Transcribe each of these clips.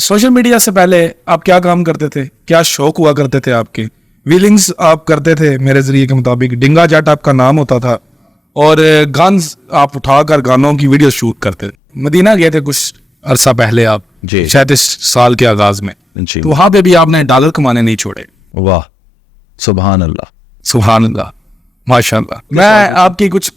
Social media سے پہلے آپ کیا کام کرتے تھے؟ کیا شوق ہوا کرتے تھے آپ کے؟ ویلنگز آپ کرتے تھے میرے ذریعے کے مطابق، ڈنگا جٹ آپ کا نام ہوتا تھا، اور گانز آپ اٹھا کر گانوں کی ویڈیو شوٹ کرتے تھے. مدینہ گئے تھے کچھ عرصہ پہلے آپ، جی شاید اس سال کے آغاز میں، جی. تو وہاں پہ بھی آپ نے ڈالر کمانے نہیں چھوڑے. واہ سبحان اللہ. سبحان اللہ، ماشاء اللہ. میں آپ کی کچھ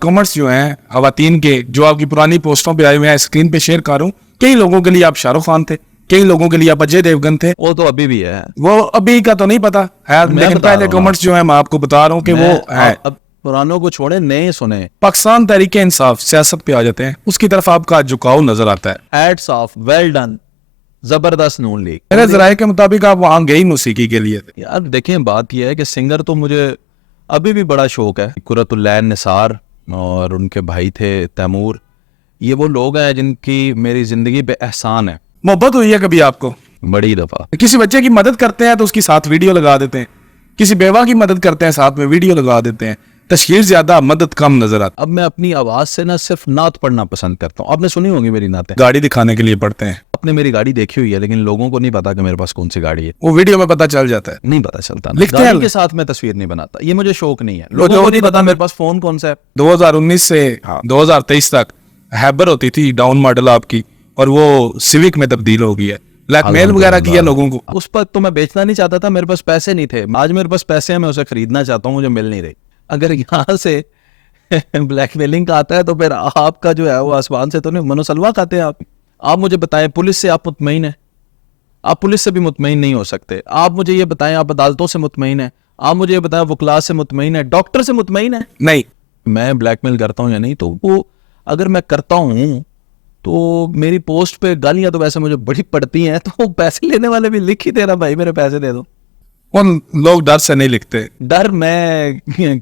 کامنٹس جو ہیں خواتین کے، جو آپ کی پرانی پوسٹوں پہ آئے ہوئے ہیں، اسکرین پہ شیئر کر رہا ہوں. کئی لوگوں کے لیے آپ شاہ رخ خان تھے، کئی لوگوں کے لیے آپ اجے دیوگن تھے. وہ تو ابھی بھی ہے، وہ ابھی کا تو نہیں پتا ہے، لیکن پہلے کامنٹس جو ہیں میں آپ کو بتا رہا ہوں کہ وہ ہے. اب پرانوں کو چھوڑے نئے سنیں. پاکستان تحریک انصاف سیاست پہ آ جاتے ہیں، اس کی طرف آپ کا جھکاؤ نظر آتا ہے. ہیٹس آف، ویل ڈن، زبردست نون لیگ. میرے ذرائع کے مطابق آپ وہاں گئی موسیقی کے لیے تھے. یار دیکھیں بات یہ ہے کہ سنگر تو مجھے ابھی بھی بڑا شوق ہے. قرۃ العین نثار اور ان کے بھائی تھے تیمور، یہ وہ لوگ ہیں جن کی میری زندگی پہ احسان ہے. محبت ہوئی ہے کبھی آپ کو؟ بڑی دفعہ. کسی بچے کی مدد کرتے ہیں تو اس کی ساتھ ویڈیو لگا دیتے ہیں، کسی بیوہ کی مدد کرتے ہیں ساتھ میں ویڈیو لگا دیتے ہیں. تشہیر زیادہ، مدد کم نظر آتی. اب میں اپنی آواز سے نہ صرف نعت پڑھنا پسند کرتا ہوں. آپ نے سنی ہوگی میری نعتیں، گاڑی دکھانے کے لیے پڑھتے ہیں. آپ نے میری گاڑی دیکھی ہوئی ہے لیکن لوگوں کو نہیں پتا کہ میرے پاس کون سی گاڑی ہے. وہ ویڈیو میں پتا چل جاتا ہے، نہیں پتا چلتا. لکھتے ہیں گاڑی کے ساتھ میں تصویر نہیں بناتا، یہ مجھے شوق نہیں ہے. لوگوں کو نہیں پتا میرے پاس فون کون سا ہے. 2019 سے 2023 تک ہیبر ہوتی تھی ڈاؤن ماڈل آپ کی، اور وہ سیوک میں تبدیل ہو گئی ہے. بلیک میل وغیرہ کیا لوگوں کو. اس پر تو میں بیچنا نہیں چاہتا تھا، میرے پاس پیسے نہیں تھے. آج میرے پاس پیسے ہیں، میں اسے خریدنا چاہتا ہوں، مجھے مل نہیں رہی. اگر یہاں سے بلیک میلنگ کا آتا ہے تو پھر آپ کا جو ہے وہ آسمان سے تو نہیں، منو سلوا کھاتے ہیں آپ. آپ مجھے بتائیں پولیس سے آپ مطمئن ہیں؟ آپ پولیس سے بھی مطمئن نہیں ہو سکتے. آپ مجھے یہ بتائیں آپ عدالتوں سے مطمئن ہیں؟ آپ مجھے یہ بتائیں وکلاء سے مطمئن ہیں؟ ڈاکٹر سے مطمئن ہیں؟ نہیں. میں بلیک میل کرتا ہوں یا نہیں، تو وہ اگر میں کرتا ہوں تو میری پوسٹ پہ گالیاں تو ویسے مجھے بڑی پڑتی ہیں، تو پیسے لینے والے بھی لکھ ہی دے رہا بھائی میرے پیسے دے دو. ان لوگ ڈر سے نہیں لکھتے. ڈر میں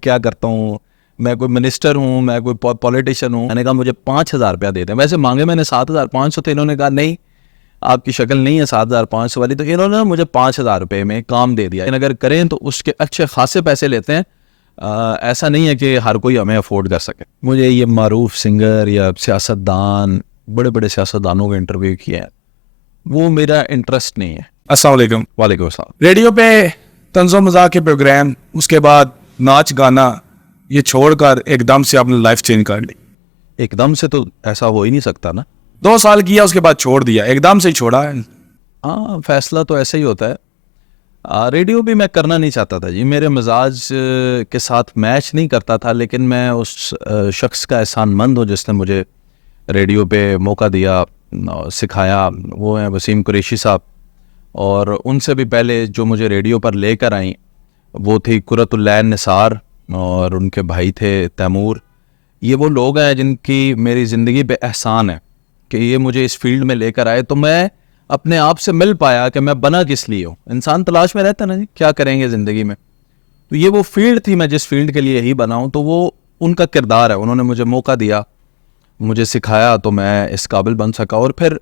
کیا کرتا ہوں، میں کوئی منسٹر ہوں، میں کوئی پولیٹیشین ہوں. میں نے کہا مجھے 5,000 روپیہ دے دیں. ویسے مانگے میں نے 7,500 تھے، انہوں نے کہا نہیں آپ کی شکل نہیں ہے 7,500 والی، تو انہوں نے مجھے 5,000 روپے میں کام دے دیا. اگر کریں تو اس کے اچھے خاصے پیسے لیتے ہیں. ایسا نہیں ہے کہ ہر کوئی ہمیں افورڈ کر سکے. مجھے یہ معروف سنگر یا سیاستدان، بڑے بڑے سیاستدانوں کا انٹرویو کیا ہے، وہ میرا انٹرسٹ نہیں ہے. السلام علیکم. وعلیکم السلام. ریڈیو پہ طنز و مزاح کے پروگرام، اس کے بعد ناچ گانا، یہ چھوڑ کر ایک دم سے آپ نے لائف چینج کر لی. ایک دم سے تو ایسا ہو ہی نہیں سکتا نا. 2 سال کیا اس کے بعد چھوڑ دیا، ایک دم سے ہی چھوڑا ہے. ہاں فیصلہ تو ایسا ہی ہوتا ہے. ریڈیو بھی میں کرنا نہیں چاہتا تھا جی، میرے مزاج کے ساتھ میچ نہیں کرتا تھا، لیکن میں اس شخص کا احسان مند ہوں جس نے مجھے ریڈیو پہ موقع دیا، سکھایا. وہ ہیں وسیم قریشی صاحب، اور ان سے بھی پہلے جو مجھے ریڈیو پر لے کر آئیں وہ تھی قرۃ العین نثار اور ان کے بھائی تھے تیمور. یہ وہ لوگ ہیں جن کی میری زندگی پہ احسان ہے کہ یہ مجھے اس فیلڈ میں لے کر آئے. تو میں اپنے آپ سے مل پایا کہ میں بنا کس لیے ہوں. انسان تلاش میں رہتا نا جی، کیا کریں گے زندگی میں. تو یہ وہ فیلڈ تھی، میں جس فیلڈ کے لیے ہی بنا ہوں. تو وہ ان کا کردار ہے، انہوں نے مجھے موقع دیا، مجھے سکھایا تو میں اس قابل بن سکا. اور پھر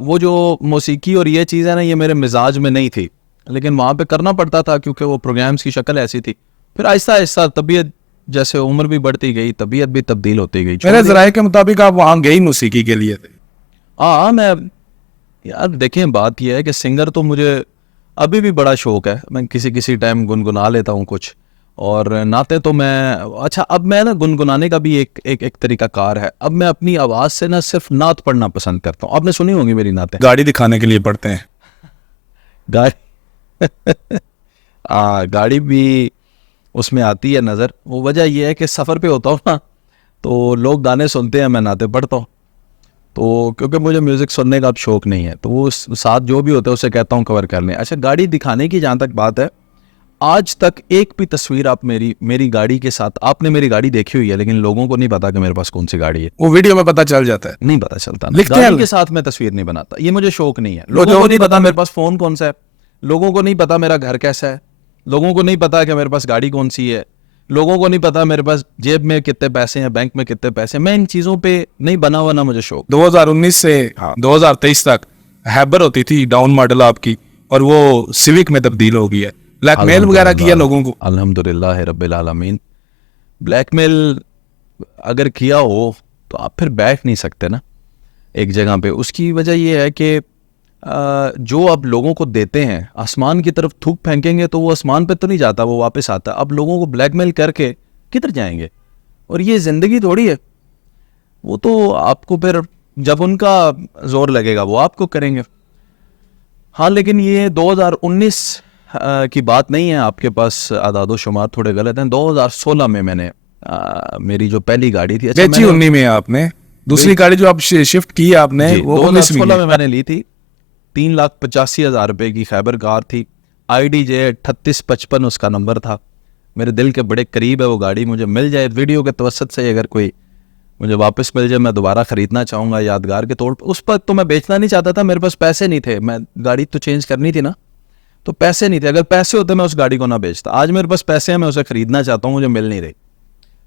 وہ جو موسیقی اور یہ چیز ہے نا، یہ میرے مزاج میں نہیں تھی، لیکن وہاں پہ کرنا پڑتا تھا کیونکہ وہ پروگرامز کی شکل ایسی تھی. پھر آہستہ آہستہ طبیعت، جیسے عمر بھی بڑھتی گئی، طبیعت بھی تبدیل ہوتی گئی. میرے ذرائع کے مطابق آپ وہاں گئی موسیقی کے لیے تھے. ہاں میں یار دیکھیں بات یہ ہے کہ سنگر تو مجھے ابھی بھی بڑا شوق ہے. میں کسی ٹائم گنگنا لیتا ہوں کچھ، اور نعتیں تو میں اچھا اب میں نا گنگنانے کا بھی ایک طریقہ کار ہے. اب میں اپنی آواز سے نہ صرف نعت پڑھنا پسند کرتا ہوں. آپ نے سنی ہوگی میری نعتیں. گاڑی دکھانے کے لیے پڑھتے ہیں. گاڑی بھی اس میں آتی ہے نظر. وہ وجہ یہ ہے کہ سفر پہ ہوتا ہوں نا، تو لوگ گانے سنتے ہیں، میں نعتیں پڑھتا ہوں. تو کیونکہ مجھے میوزک سننے کا اب شوق نہیں ہے، تو وہ ساتھ جو بھی ہوتا ہے اسے کہتا ہوں کور کر لیں. اچھا گاڑی دکھانے کی جہاں تک بات ہے، آج تک ایک بھی تصویر آپ میری گاڑی کے ساتھ، آپ نے میری گاڑی دیکھی ہوئی ہے لیکن لوگوں کو نہیں پتا کہ میرے پاس کون سی گاڑی ہے. وہ ویڈیو میں پتا چل جاتا ہے، نہیں پتا چلتا. لکھتے گاڑی کے ساتھ میں تصویر نہیں بناتا، یہ مجھے شوق نہیں ہے. لوگوں کو نہیں پتا میرے پاس فون کون سا ہے، لوگوں کو نہیں پتا میرا گھر کیسا ہے، لوگوں کو نہیں پتا کہ میرے پاس گاڑی کون سی ہے، لوگوں کو نہیں پتا میرے پاس جیب میں کتنے پیسے ہیں، بینک میں کتنے پیسے. میں ان چیزوں پہ نہیں بنا ہوا، نہ مجھے شوق. 2019 سے 2023 تک ہیبر ہوتی تھی ڈاؤن ماڈل آپ کی، اور وہ سیوک میں تبدیل ہو گئی ہے. بلیک میل وغیرہ کیا لوگوں کو. الحمدللہ رب العالمین. بلیک میل اگر کیا ہو تو آپ پھر بیٹھ نہیں سکتے نا ایک جگہ پہ. اس کی وجہ یہ ہے کہ جو آپ لوگوں کو دیتے ہیں آسمان کی طرف تھوک پھینکیں گے تو وہ آسمان پہ تو نہیں جاتا, وہ واپس آتا. اب لوگوں کو بلیک میل کر کے کدھر جائیں گے؟ اور یہ زندگی تھوڑی ہے. وہ تو آپ کو پھر جب ان کا زور لگے گا وہ آپ کو کریں گے. ہاں لیکن یہ 2019 کی بات نہیں ہے, آپ کے پاس اعداد و شمار تھوڑے غلط ہیں. 2016 میں نے میری جو پہلی گاڑی تھی, 19 میں آپ نے دوسری گاڑی جو آپ شفٹ کی آپ نے وہ 2016 میں نے لی تھی, 3,85,000 روپے کی خیبر کار تھی, IDJ 3855 اس کا نمبر تھا. میرے دل کے بڑے قریب ہے وہ گاڑی, مجھے مل جائے ویڈیو کے توسط سے, اگر کوئی مجھے واپس مل جائے میں دوبارہ خریدنا چاہوں گا یادگار کے طور پر. اس پر تو میں بیچنا نہیں چاہتا تھا, میرے پاس پیسے نہیں تھے, میں گاڑی تو چینج کرنی تھی نا, تو پیسے نہیں تھے. اگر پیسے ہوتے میں اس گاڑی کو نہ بیچتا. آج میرے پاس پیسے ہیں, میں اسے خریدنا چاہتا ہوں, مجھے مل نہیں رہی,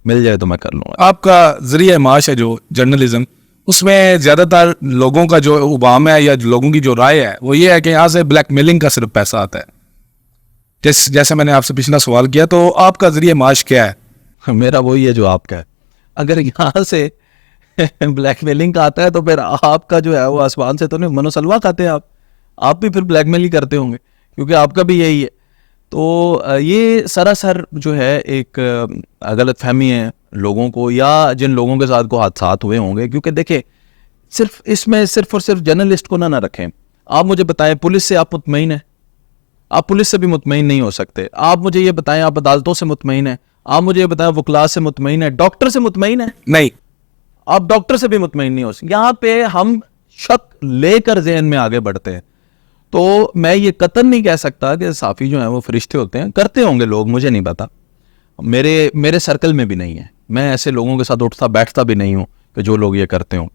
مل جائے تو میں کر لوں گا. آپ کا ذریعہ معاش ہے جو جرنلزم, اس میں زیادہ تر لوگوں کا جو عوام ہے یا لوگوں کی جو رائے ہے وہ یہ ہے کہ یہاں سے بلیک میلنگ کا صرف پیسہ آتا ہے. جیسے میں نے آپ سے پچھلا سوال کیا, تو آپ کا ذریعہ معاش کیا ہے؟ میرا وہی ہے جو آپ کا ہے. اگر یہاں سے بلیک میلنگ کا آتا ہے تو پھر آپ کا جو ہے وہ آسمان سے تو نہیں, منو سلوا کھاتے ہیں آپ بھی پھر بلیک میل ہی کرتے ہوں گے, کیونکہ آپ کا بھی یہی ہے. تو یہ سراسر جو ہے ایک غلط فہمی ہے لوگوں کو, یا جن لوگوں کے ساتھ کو حادثات ہوئے ہوں گے. کیونکہ دیکھیں صرف اس میں صرف اور صرف جرنلسٹ کو نہ رکھیں. آپ مجھے بتائیں پولیس سے آپ مطمئن ہیں؟ آپ پولیس سے بھی مطمئن نہیں ہو سکتے. آپ مجھے یہ بتائیں آپ عدالتوں سے مطمئن ہیں؟ آپ مجھے یہ بتائیں وکلاء سے مطمئن ہیں؟ ڈاکٹر سے مطمئن ہیں؟ نہیں, آپ ڈاکٹر سے بھی مطمئن نہیں ہو سکتے. یہاں پہ ہم شک لے کر ذہن میں آگے بڑھتے ہیں. تو میں یہ قطعاً نہیں کہہ سکتا کہ صحافی جو ہیں وہ فرشتے ہوتے ہیں, کرتے ہوں گے لوگ, مجھے نہیں پتا, میرے سرکل میں بھی نہیں ہے. میں ایسے لوگوں کے ساتھ اٹھتا بیٹھتا بھی نہیں ہوں کہ جو لوگ یہ کرتے ہوں.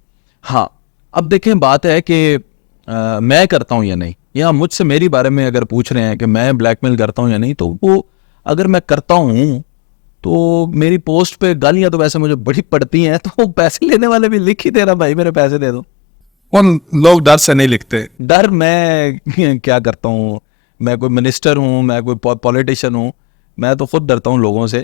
ہاں اب دیکھیں بات ہے کہ میں کرتا ہوں یا نہیں, یا مجھ سے میری بارے میں اگر پوچھ رہے ہیں کہ میں بلیک میل کرتا ہوں یا نہیں, تو وہ اگر میں کرتا ہوں تو میری پوسٹ پہ گالیاں تو ویسے مجھے بڑی پڑتی ہیں, تو پیسے لینے والے بھی لکھ ہی دے رہا بھائی میرے پیسے دے دو. ان لوگ ڈر سے نہیں لکھتے. ڈر میں کیا کرتا ہوں, میں کوئی منسٹر ہوں, میں کوئی پولیٹیشین ہوں, میں تو خود ڈرتا ہوں لوگوں سے.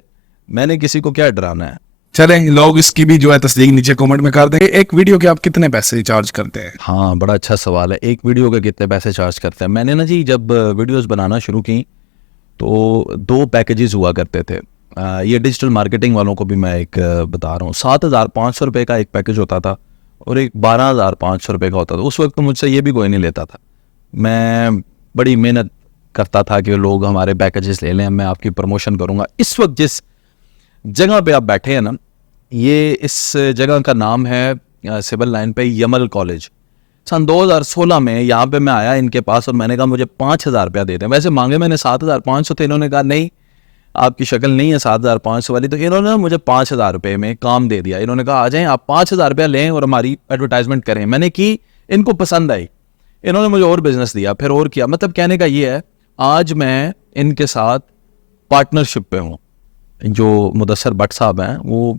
میں نے کسی کو کیا ڈرانا ہے. چلیں لوگ اس کی بھی جو ہے تصدیق نیچے کمنٹ میں کر دیں. ایک ویڈیو کے آپ کتنے پیسے چارج کرتے ہیں؟ ہاں بڑا اچھا سوال ہے, ایک ویڈیو کے کتنے پیسے چارج کرتے ہیں. میں نے نا جی جب ویڈیوز بنانا شروع کی تو 2 پیکیجز ہوا کرتے تھے. یہ ڈیجیٹل مارکیٹنگ والوں کو بھی میں ایک بتا رہا ہوں. 7,500 روپے کا ایک پیکیج ہوتا تھا اور ایک 12,500 روپے کا ہوتا تھا. اس وقت تو مجھ سے یہ بھی کوئی نہیں لیتا تھا. میں بڑی محنت کرتا تھا کہ لوگ ہمارے پیکیجز لے لیں, میں آپ کی پروموشن کروں گا. اس وقت جس جگہ پہ آپ بیٹھے ہیں نا, یہ اس جگہ کا نام ہے سول لائن پہ یمل کالج. سن 2016 میں یہاں پہ میں آیا ان کے پاس اور میں نے کہا مجھے 5,000 روپیہ دے دیں. ویسے مانگے میں نے 7,500 تھے, انہوں نے کہا نہیں آپ کی شکل نہیں ہے 7,500 والی, تو انہوں نے مجھے 5,000 روپے میں کام دے دیا. انہوں نے کہا آ جائیں آپ 5,000 روپیہ لیں اور ہماری ایڈورٹائزمنٹ کریں. میں نے کی, ان کو پسند آئی, انہوں نے مجھے اور بزنس دیا, پھر اور کیا. مطلب کہنے کا یہ ہے آج میں ان کے ساتھ پارٹنرشپ پہ ہوں. جو مدثر بٹ صاحب ہیں وہ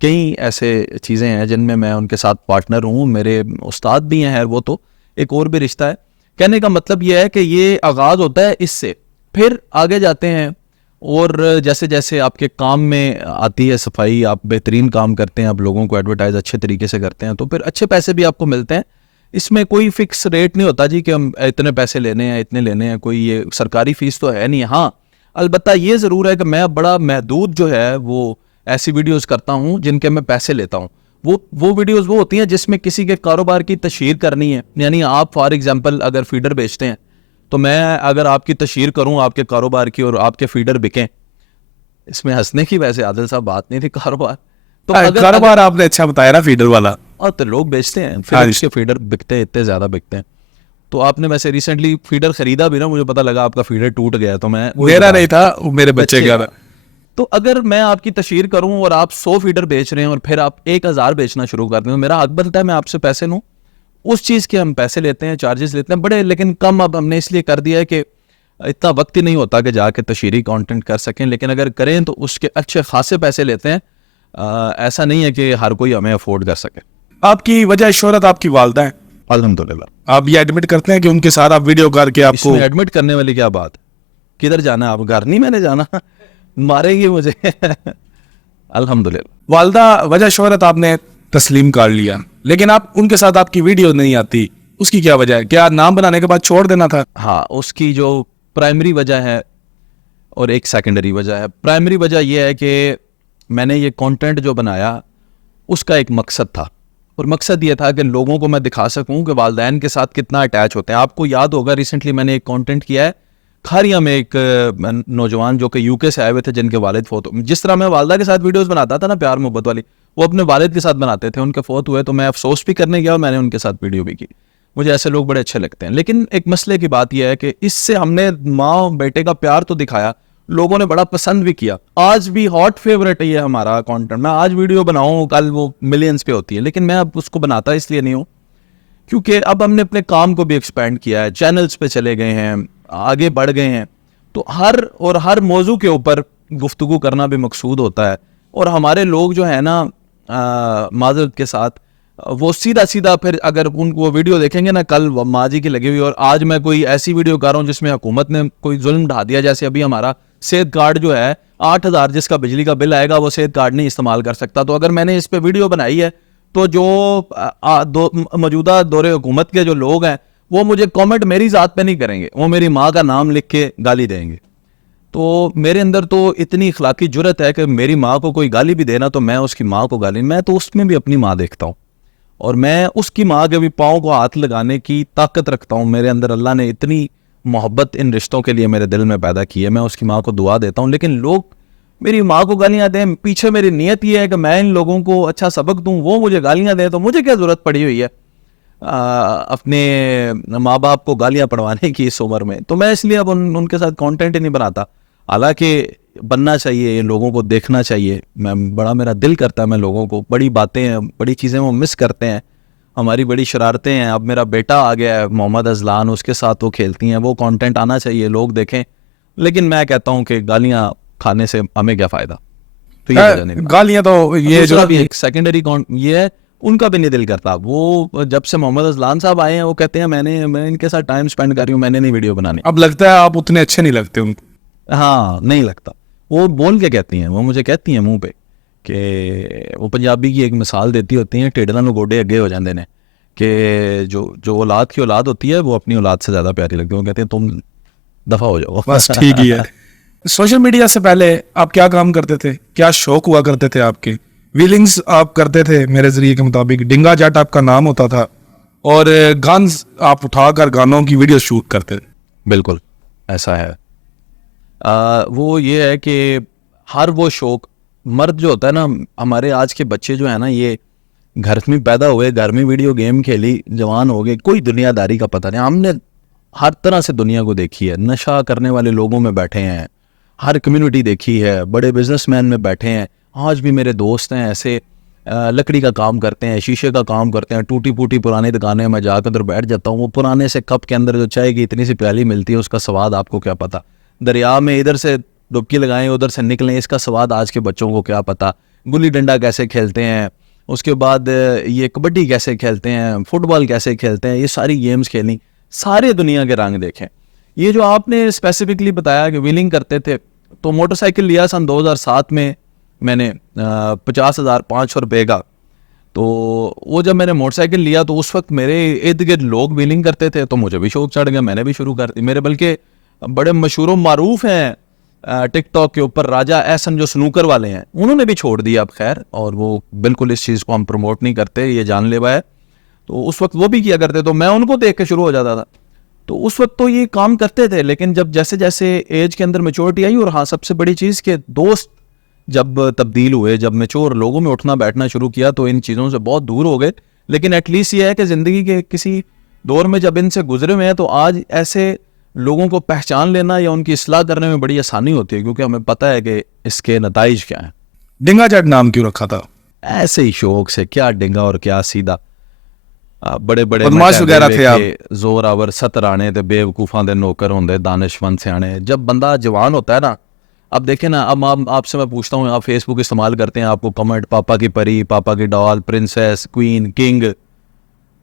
کئی ایسے چیزیں ہیں جن میں میں ان کے ساتھ پارٹنر ہوں. میرے استاد بھی ہیں, وہ تو ایک اور بھی رشتہ ہے. کہنے کا مطلب یہ ہے کہ یہ آغاز ہوتا ہے اس سے, پھر آگے جاتے ہیں اور جیسے جیسے آپ کے کام میں آتی ہے صفائی, آپ بہترین کام کرتے ہیں, آپ لوگوں کو ایڈورٹائز اچھے طریقے سے کرتے ہیں, تو پھر اچھے پیسے بھی آپ کو ملتے ہیں. اس میں کوئی فکس ریٹ نہیں ہوتا جی کہ ہم اتنے پیسے لینے ہیں اتنے لینے ہیں, کوئی یہ سرکاری فیس تو ہے نہیں. ہاں البتہ یہ ضرور ہے کہ میں بڑا محدود جو ہے وہ ایسی ویڈیوز کرتا ہوں جن کے میں پیسے لیتا ہوں. وہ ویڈیوز وہ ہوتی ہیں جس میں کسی کے کاروبار کی تشہیر کرنی ہے. یعنی آپ فار ایگزامپل اگر فیڈر بیچتے ہیں تو میں اگر آپ کی تشہیر کروں آپ کے کاروبار کی اور آپ کے فیڈر بکیں, اس میں ہنسنے کی ویسے عادل صاحب بات نہیں تھی. کاروبار تو کاروبار آپ نے اچھا بتایا نا, فیڈر والا, اور تو لوگ بیچتے ہیں فلپس کے فیڈر بکتے ہیں, اتنے زیادہ بکتے ہیں. تو آپ نے ویسے ریسنٹلی فیڈر خریدا بھی نا, مجھے پتا لگا آپ کا فیڈر ٹوٹ گیا, تو میں میرا نہیں تھا, میرے بچے کا. تو اگر میں آپ کی تشہیر کروں اور آپ 100 فیڈر بیچ رہے ہیں اور پھر آپ 1,000 بیچنا شروع کر دیں, میرا حق بنتا ہے میں آپ سے پیسے لوں. اس چیز کے ہم پیسے لیتے ہیں, چارجز لیتے ہیں بڑے, لیکن کم. اب ہم نے اس لیے کر دیا ہے کہ اتنا وقت ہی نہیں ہوتا کہ جا کے تشہیری کانٹینٹ کر سکیں, لیکن اگر کریں تو اس کے اچھے خاصے پیسے لیتے ہیں. ایسا نہیں ہے کہ ہر کوئی ہمیں افورڈ کر سکے. آپ کی وجہ شہرت آپ کی والدہ ہیں الحمدللہ. آپ یہ ایڈمٹ کرتے ہیں کہ ان کے ساتھ آپ ویڈیو کر کے آپ اس کو میں ایڈمٹ کرنے والی کیا بات, کدھر جانا ہے آپ, گھر نہیں میں نے جانا, ماریں گے مجھے. الحمدللہ. والدہ وجہ شہرت آپ نے تسلیم کر لیا, لیکن آپ ان کے ساتھ آپ کی ویڈیو نہیں آتی, اس کی کیا وجہ ہے؟ کیا نام بنانے کے بعد چھوڑ دینا تھا؟ ہاں، اس کی جو پرائمری وجہ ہے اور ایک سیکنڈری وجہ ہے. پرائمری وجہ یہ ہے کہ میں نے یہ کانٹینٹ جو بنایا اس کا ایک مقصد تھا, اور مقصد یہ تھا کہ لوگوں کو میں دکھا سکوں کہ والدین کے ساتھ کتنا اٹیچ ہوتے ہیں. آپ کو یاد ہوگا ریسنٹلی میں نے ایک کانٹینٹ کیا ہے کھاریا میں, ایک نوجوان جو کہ یو کے سے آئے ہوئے تھے جن کے والد فوت ہو. جس طرح میں والدہ کے ساتھ ویڈیوز بناتا تھا نا پیار محبت والی, وہ اپنے والد کے ساتھ بناتے تھے. ان کے فوت ہوئے تو میں افسوس بھی کرنے گیا اور میں نے ان کے ساتھ ویڈیو بھی کی. مجھے ایسے لوگ بڑے اچھے لگتے ہیں. لیکن ایک مسئلے کی بات یہ ہے کہ اس سے ہم نے ماں بیٹے کا پیار تو دکھایا, لوگوں نے بڑا پسند بھی کیا. آج بھی ہاٹ فیوریٹ ہے یہ ہمارا کانٹینٹ. میں آج ویڈیو بناؤں کل وہ ملینز پہ ہوتی ہے, لیکن میں اب اس کو بناتا اس لیے نہیں ہوں کیونکہ اب ہم نے اپنے کام کو بھی ایکسپینڈ کیا ہے, چینلز پہ چلے گئے ہیں, آگے بڑھ گئے ہیں. تو ہر موضوع کے اوپر گفتگو کرنا بھی مقصود ہوتا ہے. اور ہمارے لوگ جو ہیں نا معذرت کے ساتھ, وہ سیدھا پھر اگر ان کو ویڈیو دیکھیں گے نا کل ماں جی کی لگی ہوئی, اور آج میں کوئی ایسی ویڈیو کر رہا ہوں جس میں حکومت نے کوئی ظلم ڈھا دیا, جیسے ابھی ہمارا صحت کارڈ جو ہے 8,000 جس کا بجلی کا بل آئے گا وہ صحت کارڈ نہیں استعمال کر سکتا. تو اگر میں نے اس پہ ویڈیو بنائی ہے تو جو موجودہ دور حکومت کے جو لوگ ہیں وہ مجھے کامنٹ میری ذات پہ نہیں کریں گے, وہ میری ماں کا نام لکھ کے گالی دیں گے. تو میرے اندر تو اتنی اخلاقی جرت ہے کہ میری ماں کو کوئی گالی بھی دینا تو میں اس کی ماں کو گالی, میں تو اس میں بھی اپنی ماں دیکھتا ہوں, اور میں اس کی ماں کے بھی پاؤں کو ہاتھ لگانے کی طاقت رکھتا ہوں. میرے اندر اللہ نے اتنی محبت ان رشتوں کے لیے میرے دل میں پیدا کی ہے, میں اس کی ماں کو دعا دیتا ہوں. لیکن لوگ میری ماں کو گالیاں دیں, پیچھے میری نیت یہ ہے کہ میں ان لوگوں کو اچھا سبق دوں, وہ مجھے گالیاں دیں, تو مجھے کیا ضرورت پڑی ہوئی ہے اپنے ماں باپ کو گالیاں پڑھوانے کی اس عمر میں. تو میں اس لیے اب ان کے ساتھ کانٹینٹ ہی نہیں بناتا. حالانکہ بننا چاہیے, لوگوں کو دیکھنا چاہیے. میرا دل کرتا ہے میں لوگوں کو بڑی باتیں ہیں, بڑی چیزیں وہ مس کرتے ہیں, ہماری بڑی شرارتیں ہیں. اب میرا بیٹا آ گیا ہے محمد ازلان, اس کے ساتھ وہ کھیلتی ہیں, وہ کانٹینٹ آنا چاہیے, لوگ دیکھیں. لیکن میں کہتا ہوں کہ گالیاں کھانے سے ہمیں کیا فائدہ. تو یہ وجہ نہیں, گالیاں تو یہ جو بھی ایک سیکنڈری یہ ہے, ان کا بھی نہیں دل کرتا. وہ جب سے محمد ازلان صاحب آئے ہیں وہ کہتے ہیں میں ان کے ساتھ ٹائم سپینڈ کر رہی ہوں, میں نے نہیں ویڈیو بنانی. اب لگتا ہے آپ اتنے اچھے نہیں لگتے ان کو. ہاں نہیں لگتا. وہ بول کے کہتی ہیں, وہ مجھے کہتی ہیں منہ پہ کہ وہ پنجابی کی ایک مثال دیتی ہوتی ہیں, ٹیڈراں نو گوڈے اگے ہو جاندے نے, کہ جو اولاد کی اولاد ہوتی ہے وہ اپنی اولاد سے زیادہ پیاری لگتی ہے. وہ کہتے ہیں تم دفعہ ہو جاؤ, بس ٹھیک ہی ہے. سوشل میڈیا سے پہلے آپ کیا کام کرتے تھے؟ کیا شوق ہوا کرتے تھے آپ کے؟ ویلنگز آپ کرتے تھے میرے ذریعے کے مطابق, ڈنگا جٹ آپ کا نام ہوتا تھا, اور گانز آپ اٹھا کر گانوں کی ویڈیو شوٹ کرتے تھے. بالکل ایسا ہے. وہ یہ ہے کہ ہر وہ شوق مرد جو ہوتا ہے نا, ہمارے آج کے بچے جو ہیں نا یہ گھر میں پیدا ہوئے, گھر میں ویڈیو گیم کھیلی, جوان ہو گئے, کوئی دنیا داری کا پتہ نہیں. ہم نے ہر طرح سے دنیا کو دیکھی ہے, نشہ کرنے والے لوگوں میں بیٹھے ہیں, ہر کمیونٹی دیکھی ہے, بڑے بزنس مین میں بیٹھے ہیں. آج بھی میرے دوست ہیں ایسے لکڑی کا کام کرتے ہیں, شیشے کا کام کرتے ہیں, ٹوٹی پوٹی پرانی دکانیں میں جا کر بیٹھ جاتا ہوں. وہ پرانے سے کپ کے اندر جو چائے کی اتنی سی پیالی ملتی ہے اس کا سواد آپ کو کیا پتہ. دریا میں ادھر سے ڈبکی لگائیں ادھر سے نکلیں, اس کا سواد آج کے بچوں کو کیا پتہ. گلی ڈنڈا کیسے کھیلتے ہیں, اس کے بعد یہ کبڈی کیسے کھیلتے ہیں, فٹ بال کیسے کھیلتے ہیں, یہ ساری گیمز کھیلیں, سارے دنیا کے رنگ دیکھیں. یہ جو آپ نے اسپیسیفکلی بتایا کہ ویلنگ کرتے تھے, تو موٹر سائیکل لیا سن 2007 میں نے 50,500 روپے کا. تو وہ جب میں نے موٹر سائیکل لیا تو اس وقت میرے ارد گرد لوگ ویلنگ کرتے تھے, تو مجھے بھی شوق چڑھ گیا, میں نے بھی شروع کر دی. میرے بلکہ بڑے مشہور و معروف ہیں ٹک ٹاک کے اوپر, راجہ احسن جو سنوکر والے ہیں, انہوں نے بھی چھوڑ دیا اب خیر, اور وہ بالکل اس چیز کو ہم پروموٹ نہیں کرتے, یہ جان لیوا ہے. تو اس وقت وہ بھی کیا کرتے, تو میں ان کو دیکھ کے شروع ہو جاتا تھا. تو اس وقت تو یہ کام کرتے تھے, لیکن جب جیسے جیسے ایج کے اندر میچورٹی آئی, اور ہاں سب سے بڑی چیز کہ دوست جب تبدیل ہوئے, جب میچور لوگوں میں اٹھنا بیٹھنا شروع کیا, تو ان چیزوں سے بہت دور ہو گئے. لیکن ایٹ لیسٹ یہ ہے کہ زندگی کے کسی دور میں جب ان سے گزرے ہوئے ہیں, تو آج ایسے لوگوں کو پہچان لینا یا ان کی اصلاح کرنے میں بڑی آسانی ہوتی ہے, کیونکہ ہمیں پتہ ہے کہ اس کے نتائج کیا ہیں. ڈنگا جٹ نام کیوں رکھا تھا؟ ایسے ہی شوق سے, کیا ڈنگا اور کیا سیدھا. بڑے بڑے بدماش وغیرہ تھے آپ, زور آور سترانے تے بے وقوفاں دے نوکر ہوندے, دانشمند سیانے. جب بندہ جوان ہوتا ہے نا, اب دیکھیں نا, اب آپ سے میں پوچھتا ہوں, آپ فیس بک استعمال کرتے ہیں, آپ کو کمنٹ پاپا کی پری, پاپا کی ڈال, پرنسس, کوئین, کنگ,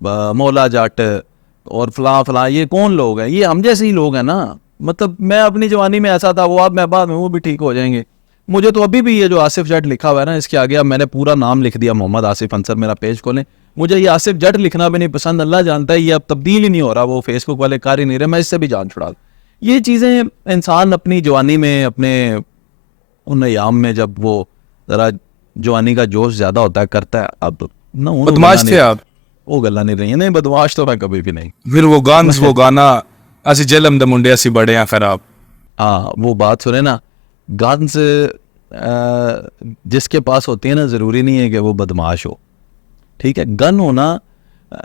مولا جٹ اور فلاں, یہ کون لوگ ہیں؟ یہ ہم جیسے ہی لوگ ہیں نا. مطلب میں اپنی جوانی میں ایسا تھا, وہ اب میں بعد میں وہ بھی ٹھیک ہو جائیں گے. مجھے تو ابھی بھی یہ جو آصف جٹ لکھا ہوا ہے نا, اس کے آگے اب میں نے پورا نام لکھ دیا, محمد آصف انصر. میرا پیج کھولیں, مجھے یہ آصف جٹ لکھنا بھی نہیں پسند, اللہ جانتا ہے یہ اب تبدیل ہی نہیں ہو رہا, وہ فیس بک والے کر ہی نہیں رہے, میں اس سے بھی جان چھڑا دوں. یہ چیزیں انسان اپنی جوانی میں, اپنے ان ایام میں جب وہ ذرا جوانی کا جوش زیادہ ہوتا ہے کرتا ہے. اب نہ بدماش تھے آپ؟ وہ گلا نہیں رہی ہیں. نہیں بدماش تو میں کبھی بھی نہیں. پھر وہ گانز, وہ گانا اسی جلم د منڈے اسی بڑے ہیں, پھر آپ ہاں وہ بات سنیں نا, گنز جس کے پاس ہوتی ہے نا ضروری نہیں ہے کہ وہ بدماش ہو, ٹھیک ہے. گن ہونا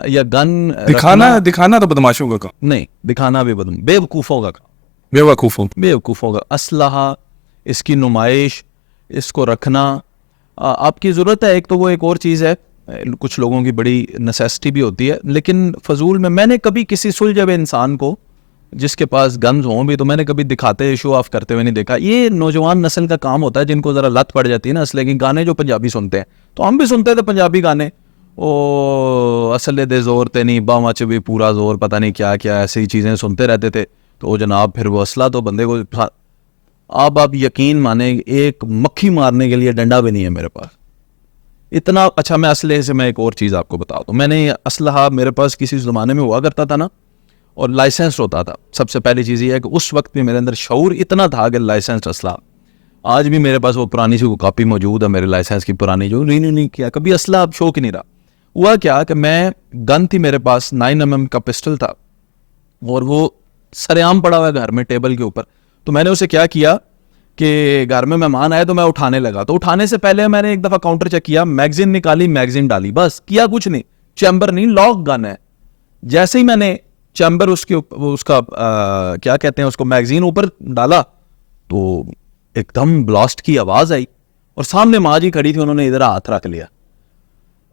یا گن دکھانا تو بدماشوں کا کام نہیں, دکھانا بھی بے وقوفوں کا کام, بے وقوفوں کا. اسلحہ, اس کی نمائش, اس کو رکھنا آپ کی ضرورت ہے. ایک تو وہ ایک اور چیز ہے, کچھ لوگوں کی بڑی نیسیسٹی بھی ہوتی ہے, لیکن فضول میں نے کبھی کسی سلجھے ہوئے انسان کو جس کے پاس گنز ہوں بھی تو میں نے کبھی دکھاتے شو آف کرتے ہوئے نہیں دیکھا. یہ نوجوان نسل کا کام ہوتا ہے جن کو ذرا لت پڑ جاتی ہے نا اسلحے کی. گانے جو پنجابی سنتے ہیں, تو ہم بھی سنتے تھے پنجابی گانے, او اسلحے دے زور تے نہیں باواں چ بھی پورا زور, پتہ نہیں کیا کیا ایسی ہی چیزیں سنتے رہتے تھے. تو جناب پھر وہ اسلحہ تو بندے کو آپ یقین مانیں ایک مکھی مارنے کے لیے ڈنڈا بھی نہیں ہے میرے پاس اتنا. اچھا میں اسلحے سے میں ایک اور چیز آپ کو بتا دوں. میں نے اسلحہ میرے پاس کسی زمانے میں ہوا کرتا تھا نا, اور لائسنس ہوتا تھا. سب سے پہلی چیز یہ ہے کہ اس وقت بھی میرے اندر شعور اتنا تھا کہ لائسنس اسلحہ, آج بھی میرے پاس وہ پرانی سی وہ کاپی موجود ہے میرے لائسنس کی پرانی, جو رینیو نہیں کیا کبھی. اسلحہ اب شوق ہی نہیں رہا. ہوا کیا کہ میں گن تھی میرے پاس, 9mm کا پسٹل تھا, اور وہ سرعام پڑا ہوا ہے گھر میں ٹیبل کے اوپر. تو میں نے اسے کیا کیا کہ گھر میں مہمان آئے تو میں اٹھانے لگا, تو اٹھانے سے پہلے میں نے ایک دفعہ کاؤنٹر چیک کیا, میگزین نکالی, میگزین ڈالی, بس کیا کچھ نہیں. چیمبر نہیں, لاک گن ہے. جیسے ہی میں نے چیمبر اس کا کیا کہتے ہیں اس کو, میگزین اوپر ڈالا, تو ایک دم بلاسٹ کی آواز آئی, اور سامنے ماں جی کھڑی تھی, انہوں نے ادھر ہاتھ رکھ لیا.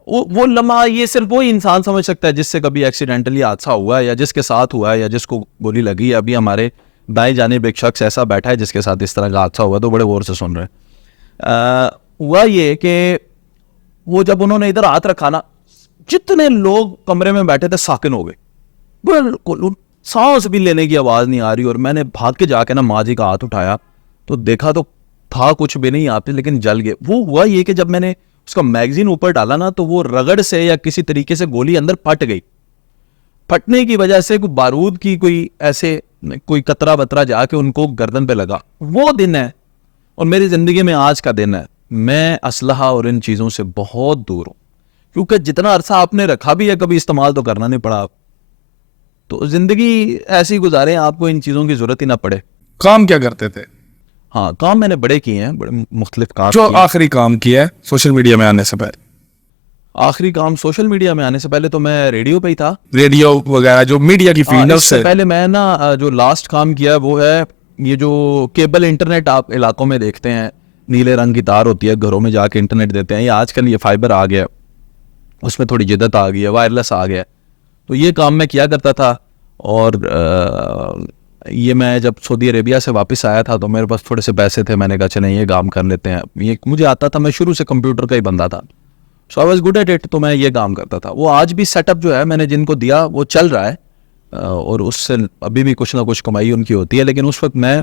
وہ لمحہ یہ صرف وہی انسان سمجھ سکتا ہے جس سے کبھی ایکسیڈنٹلی حادثہ ہوا ہے, یا جس کے ساتھ ہوا ہے, یا جس کو گولی لگی ہے. ابھی ہمارے دائیں جانب ایک شخص ایسا بیٹھا ہے جس کے ساتھ اس طرح کا حادثہ ہوا, تو بڑے غور سے سن رہے ہیں. ہوا یہ کہ وہ جب انہوں نے ادھر ہاتھ رکھا نا, جتنے لوگ کمرے میں بیٹھے تھے ساکن ہو گئے, بالکل سانس بھی لینے کی آواز نہیں آ رہی. اور میں نے بھاگ کے جا کے نا ماں جی کا ہاتھ اٹھایا تو دیکھا تو تھا کچھ بھی نہیں آپ سے, لیکن جل گئے. وہ ہوا یہ کہ جب میں نے اس کا میگزین اوپر ڈالا نا, تو وہ رگڑ سے یا کسی طریقے سے گولی اندر پھٹ گئی. پھٹنے کی وجہ سے کوئی بارود کی کوئی قطرہ بطرہ جا کے ان کو گردن پہ لگا. وہ دن ہے, اور میری زندگی میں آج کا دن ہے, میں اسلحہ اور ان چیزوں سے بہت دور ہوں. کیونکہ جتنا عرصہ آپ نے رکھا بھی ہے کبھی استعمال تو کرنا نہیں پڑا. تو زندگی ایسی گزارے آپ کو ان چیزوں کی ضرورت ہی نہ پڑے. کام کیا کرتے تھے؟ ہاں کام میں نے بڑے کیے ہیں, بڑے مختلف کام. جو آخری کام کیا ہے سوشل میڈیا میں آنے سے پہلے؟ آخری کام سوشل میڈیا میں آنے سے پہلے تو میں ریڈیو پہ ہی تھا. ریڈیو وغیرہ جو میڈیا کی فیلڈ ہے اس سے پہلے میں نا جو لاسٹ کام کیا وہ ہے یہ جو کیبل انٹرنیٹ آپ علاقوں میں دیکھتے ہیں, نیلے رنگ کی تار ہوتی ہے, گھروں میں جا کے انٹرنیٹ دیتے ہیں. یہ آج کل یہ فائبر آ گیا, اس میں تھوڑی جدت آ گئی ہے, وائرلیس آ گیا. تو یہ کام میں کیا کرتا تھا. اور یہ میں جب سعودی عربیہ سے واپس آیا تھا تو میرے پاس تھوڑے سے پیسے تھے, میں نے کہا چلیں یہ کام کر لیتے ہیں. یہ مجھے آتا تھا, میں شروع سے کمپیوٹر کا ہی بندہ تھا, so I was good at it. تو میں یہ کام کرتا تھا. وہ آج بھی سیٹ اپ جو ہے میں نے جن کو دیا وہ چل رہا ہے, اور اس سے ابھی بھی کچھ نہ کچھ کمائی ان کی ہوتی ہے. لیکن اس وقت میں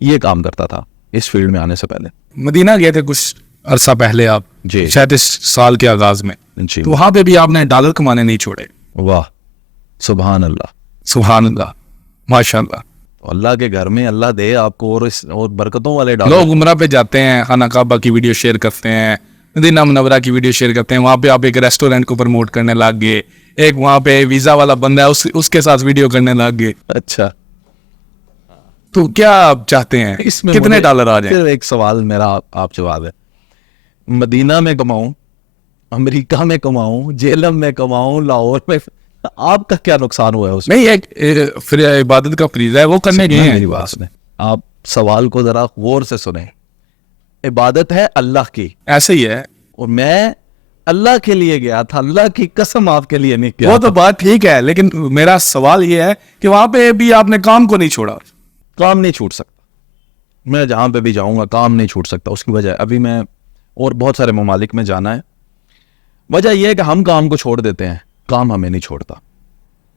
یہ کام کرتا تھا اس فیلڈ میں آنے سے پہلے. مدینہ گئے تھے کچھ عرصہ پہلے آپ, جی, شاید اس سال کے آغاز میں, جی. تو وہاں پہ بھی آپ نے ڈالر کمانے نہیں چھوڑے. واہ, سبحان اللہ, سبحان اللہ, ماشاء اللہ. اللہ کے گھر میں اللہ دے آپ کو اور برکتوں والے ڈالر. لوگ عمرہ پہ جاتے ہیں, خانہ کعبہ کی ویڈیو شیئر کرتے ہیں, مدینہ منورہ کی ویڈیو شیئر کرتے ہیں, وہاں پہ آپ ایک ریسٹورینٹ کو پروموٹ کرنے لگ گئے, ایک وہاں پہ ویزا والا بندہ ہے اس کے ساتھ ویڈیو کرنے لگ گئے. اچھا, تو کیا آپ چاہتے ہیں اس میں کتنے ڈالر آ جائیں؟ ایک سوال میرا آپ جواب ہے. مدینہ میں کماؤں, امریکہ میں کماؤں, جیلم میں کماؤں, لاہور میں, آپ کا کیا نقصان ہوا ہے اس میں؟ نہیں, ایک عبادت کا فریضہ ہے وہ کرنے گئے ہیں. میری بات سنیں, آپ سوال کو ذرا غور سے سنیں. عبادت ہے اللہ کی, ایسے ہی ہے, اور میں اللہ کے لیے گیا تھا, اللہ کی قسم آپ کے لیے نہیں کیا. وہ تو بات ٹھیک ہے, لیکن میرا سوال یہ ہے کہ وہاں پہ بھی آپ نے کام کو نہیں چھوڑا. کام نہیں چھوٹ سکتا, میں جہاں پہ بھی جاؤں گا کام نہیں چھوٹ سکتا. اس کی وجہ ابھی میں اور بہت سارے ممالک میں جانا ہے. وجہ یہ ہے کہ ہم کام کو چھوڑ دیتے ہیں, کام ہمیں نہیں چھوڑتا.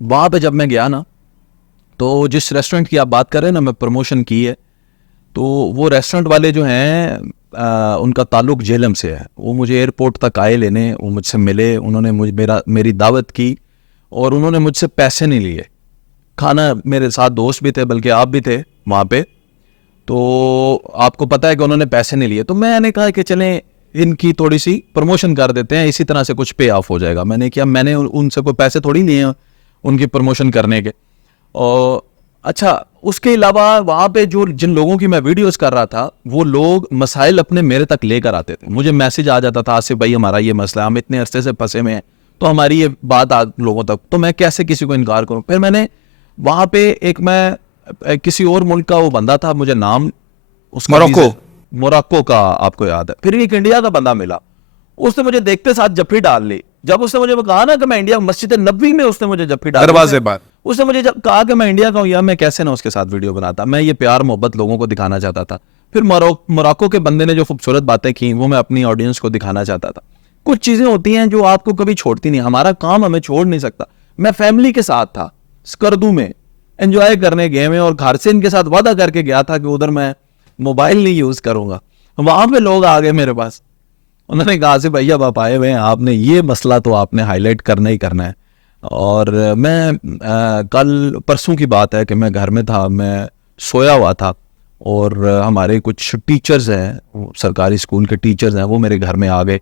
وہاں پہ جب میں گیا نا, تو جس ریسٹورنٹ کی آپ بات کر رہے ہیں نا, میں پروموشن کی ہے, تو وہ ریسٹورنٹ والے جو ہیں ان کا تعلق جہلم سے ہے. وہ مجھے ایئرپورٹ تک آئے لینے, وہ مجھ سے ملے, انہوں نے میری دعوت کی اور انہوں نے مجھ سے پیسے نہیں لیے. کھانا, میرے ساتھ دوست بھی تھے, بلکہ آپ بھی تھے وہاں پہ, تو آپ کو پتہ ہے کہ انہوں نے پیسے نہیں لیے. تو میں نے کہا کہ چلیں ان کی تھوڑی سی پروموشن کر دیتے ہیں, اسی طرح سے کچھ پے آف ہو جائے گا. میں نے کیا, میں نے ان سے کوئی پیسے تھوڑی لیے ہیں ان کی پروموشن کرنے کے. اور اچھا, اس کے علاوہ وہاں پہ جن لوگوں کی میں ویڈیوز کر رہا تھا, وہ لوگ مسائل اپنے میرے تک لے کر آتے تھے. مجھے میسج آ جاتا تھا, آصف بھائی ہمارا یہ مسئلہ ہے, ہم اتنے عرصے سے پھنسے ہوئے ہیں, تو ہماری یہ بات لوگوں تک, تو میں کیسے کسی کو انکار کروں. پھر میں نے وہاں پہ میں کسی اور ملک کا وہ بندہ تھا, مجھے نام اس کا موراکو کا آپ کو یاد ہے. پھر ایک انڈیا کا بندہ ملا, اس نے مجھے دیکھتے ساتھ جفی ڈال لی. جب اس نے مجھے کہا نا کہ میں انڈیا مسجد نبوی میں, اس نے مجھے جفی ڈال دروازے پر, اس نے مجھے جب کہا کہ میں انڈیا کا ہوں, یا میں کیسے نہ اس کے ساتھ ویڈیو بناتا. میں یہ پیار محبت لوگوں کو دکھانا چاہتا تھا. پھر موراکو کے بندے نے جو خوبصورت باتیں کی, وہ میں اپنی آڈینس کو دکھانا چاہتا تھا. کچھ چیزیں ہوتی ہیں جو آپ کو کبھی چھوڑتی نہیں, ہمارا کام ہمیں چھوڑ نہیں سکتا. میں فیملی کے ساتھ تھا اسکردو میں, انجوائے کرنے گئے میں, اور گھر سے ان کے ساتھ وعدہ کر کے گیا تھا کہ ادھر میں موبائل نہیں یوز کروں گا. وہاں پہ لوگ آ گئے میرے پاس, انہوں نے کہا سے بھائی اب آپ آئے ہوئے ہیں, آپ نے یہ مسئلہ تو آپ نے ہائی لائٹ کرنا ہی کرنا ہے. اور میں کل پرسوں کی بات ہے کہ میں گھر میں تھا, میں سویا ہوا تھا, اور ہمارے کچھ ٹیچرز ہیں, سرکاری اسکول کے ٹیچرز ہیں, وہ میرے گھر میں آ گئے.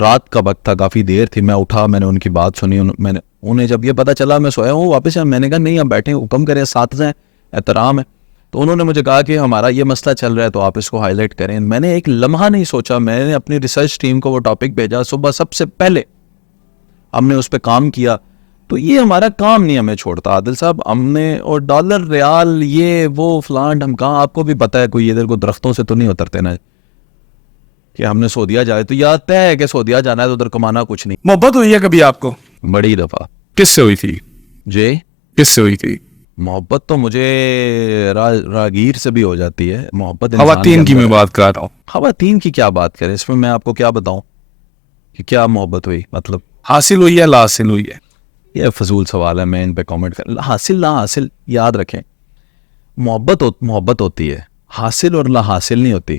رات کا وقت تھا, کافی دیر تھی. میں اٹھا, میں نے ان کی بات سنی. میں نے انہیں جب یہ پتا چلا میں سویا ہوں واپس, میں نے کہا نہیں آپ بیٹھیں, حکم کریں, ساتھ ہیں, احترام ہے. تو انہوں نے مجھے کہا کہ ہمارا یہ مسئلہ چل رہا ہے تو آپ اس کو ہائی لائٹ کریں. میں نے ایک لمحہ نہیں سوچا, میں نے اپنی ریسرچ ٹیم کو وہ ٹاپک بھیجا. صبح سب سے پہلے ہم نے اس پہ کام کیا. تو یہ ہمارا کام نہیں ہمیں چھوڑتا عادل صاحب. ہم نے, اور ڈالر ریال یہ وہ فلانٹ, ہم کہاں, آپ کو بھی پتہ ہے کوئی ادھر کو درختوں سے تو نہیں اترتے نا کہ ہم نے سعودیہ جائے تو یاد طے ہے کہ سعودیہ جانا ہے تو ادھر کمانا کچھ نہیں. محبت ہوئی ہے کبھی آپ کو؟ بڑی دفعہ. کس سے ہوئی تھی؟ جی کس سے ہوئی تھی محبت؟ تو مجھے راگیر سے بھی ہو جاتی ہے محبت. خواتین کی میں بات کر رہا ہوں. خواتین کی کیا بات کریں, اس میں میں آپ کو کیا بتاؤں کہ کیا محبت ہوئی, مطلب حاصل ہوئی ہے لا حاصل ہوئی ہے؟ یہ فضول سوال ہے, میں ان پہ کامنٹ کر. حاصل لا حاصل یاد رکھیں, محبت ہوتی ہے, حاصل اور لا حاصل نہیں ہوتی.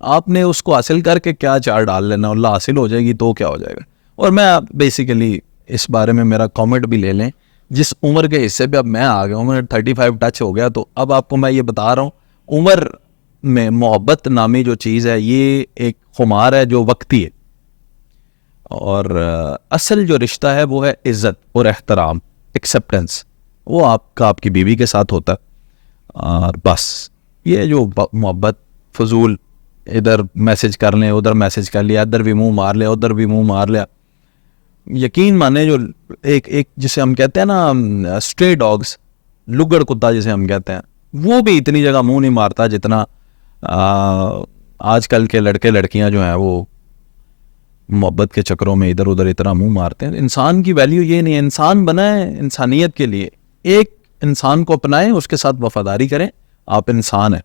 آپ نے اس کو حاصل کر کے کیا چار ڈال لینا, اور لا حاصل ہو جائے گی تو کیا ہو جائے گا. اور میں بیسیکلی اس بارے میں میرا کامنٹ بھی لے لیں, جس عمر کے حصے پہ اب میں آ گیا ہوں, میں 35 ٹچ ہو گیا, تو اب آپ کو میں یہ بتا رہا ہوں, عمر میں محبت نامی جو چیز ہے یہ ایک خمار ہے جو وقتی ہے, اور اصل جو رشتہ ہے وہ ہے عزت اور احترام, ایکسیپٹنس. وہ آپ کی بیوی کے ساتھ ہوتا ہے. اور بس یہ جو محبت فضول, ادھر میسج کر لیں, ادھر میسج کر لیا, ادھر بھی منہ مار لیا, ادھر بھی منہ مار لیا. یقین مانے جو ایک جسے ہم کہتے ہیں نا اسٹرے ڈاگس, لگڑ کتا جسے ہم کہتے ہیں, وہ بھی اتنی جگہ منہ نہیں مارتا جتنا آج کل کے لڑکے لڑکیاں جو ہیں وہ محبت کے چکروں میں ادھر ادھر اتنا منہ مارتے ہیں. انسان کی ویلیو یہ نہیں ہے, انسان بنا ہے انسانیت کے لیے. ایک انسان کو اپنائیں, اس کے ساتھ وفاداری کریں, آپ انسان ہیں.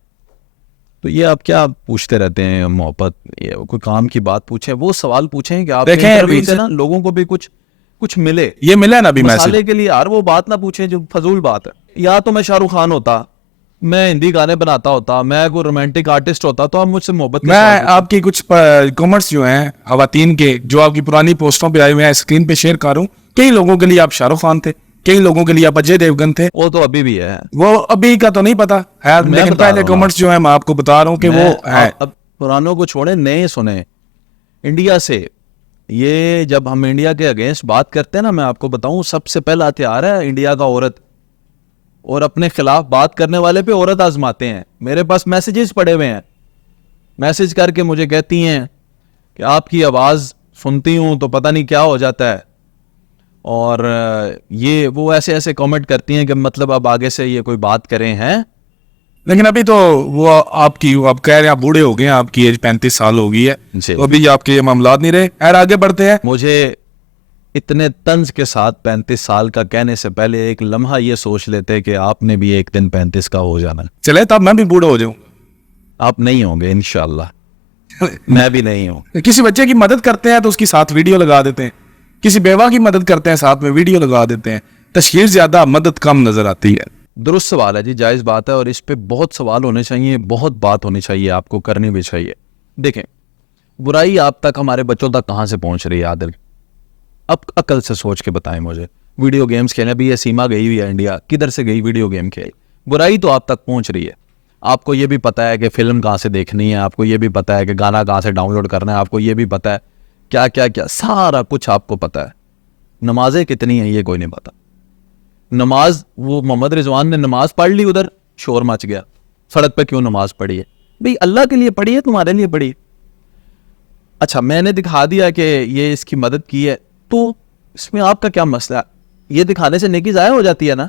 تو یہ آپ کیا پوچھتے رہتے ہیں محبت, یہ کوئی کام کی بات پوچھیں, وہ سوال پوچھیں کہ آپ دیکھیں نا لوگوں کو بھی کچھ ملے. یہ ملا نا ابھی مسالے کے لیے یار, وہ بات نہ پوچھیں جو فضول بات ہے. یا تو میں شاہ رخ خان ہوتا, میں ہندی گانے بناتا ہوتا, میں کوئی رومانٹک آرٹسٹ ہوتا, تو آپ مجھ سے محبت. میں آپ کی کچھ کامنٹس جو ہیں خواتین کے, جو آپ کی پرانی پوسٹوں پہ آئے ہوئے ہیں, اسکرین پہ شیئر کر رہا ہوں. کئی لوگوں کے لیے آپ شاہ رخ خان تھے, کئی لوگوں کے لیے آپ اجے دیوگن تھے. وہ تو ابھی بھی ہے, وہ ابھی کا تو نہیں پتا ہے, لیکن پہلے کامنٹس جو ہیں میں آپ کو بتا رہا ہوں کہ وہ ہے. اب پرانوں کو چھوڑیں, نئے سنیں. انڈیا سے یہ جب ہم انڈیا کے اگینسٹ بات کرتے ہیں نا, میں آپ کو بتاؤں سب سے پہلا ہتھیار ہے انڈیا کا عورت, اور اپنے خلاف بات کرنے والے پہ عورت آزماتے ہیں. میرے پاس میسیجز پڑے ہوئے ہیں, میسیج کر کے مجھے کہتی ہیں کہ آپ کی آواز سنتی ہوں تو پتہ نہیں کیا ہو جاتا ہے, اور یہ وہ ایسے کامنٹ کرتی ہیں کہ مطلب اب آگے سے یہ کوئی بات کریں ہیں. لیکن ابھی تو وہ آپ کہہ رہے ہیں آپ بوڑھے ہو گئے ہیں, آپ کی ایج 35 سال ہو گئی ہے, تو ابھی آپ کے یہ معاملات نہیں رہے. خیر آگے بڑھتے ہیں. مجھے اتنے طنز کے ساتھ 35 سال کا کہنے سے پہلے ایک لمحہ یہ سوچ لیتے کہ آپ نے بھی ایک دن 35 کا ہو جانا. چلے تب میں بھی بوڑھا ہو جاؤں. آپ نہیں ہوں گے انشاءاللہ, میں بھی نہیں ہوں. کسی بچے کی مدد کرتے ہیں تو اس کی ساتھ ویڈیو لگا دیتے ہیں, کسی بیوہ کی مدد کرتے ہیں ساتھ میں ویڈیو لگا دیتے ہیں. تشہیر زیادہ, مدد کم نظر آتی ہے. درست سوال ہے جی, جائز بات ہے, اور اس پہ بہت سوال ہونے چاہیے, بہت بات ہونی چاہیے, آپ کو کرنی بھی چاہیے. دیکھیں, برائی آپ تک, ہمارے بچوں تک کہاں سے پہنچ رہی ہے عادل؟ اب عقل سے سوچ کے بتائیں مجھے. ویڈیو گیمز کھیلنے, ابھی یہ سیما گئی ہوئی ہے انڈیا, کدھر سے گئی ویڈیو گیم کھیل, برائی تو آپ تک پہنچ رہی ہے. آپ کو یہ بھی پتا ہے کہ فلم کہاں سے دیکھنی ہے, آپ کو یہ بھی پتا ہے کہ گانا کہاں سے ڈاؤن لوڈ کرنا ہے, آپ کو یہ بھی پتا ہے کیا کیا کیا, سارا کچھ آپ کو پتا ہے. نمازیں کتنی ہیں یہ کوئی نہیں پتا. نماز, وہ محمد رضوان نے نماز پڑھ لی, ادھر شور مچ گیا, سڑک پہ کیوں نماز پڑھی ہے بھئی؟ اللہ کے لیے پڑھی ہے, تمہارے لیے پڑھی ہے. اچھا, میں نے دکھا دیا کہ یہ اس کی مدد کی ہے, تو اس میں آپ کا کیا مسئلہ؟ یہ دکھانے سے نیکی ضائع ہو جاتی ہے نا,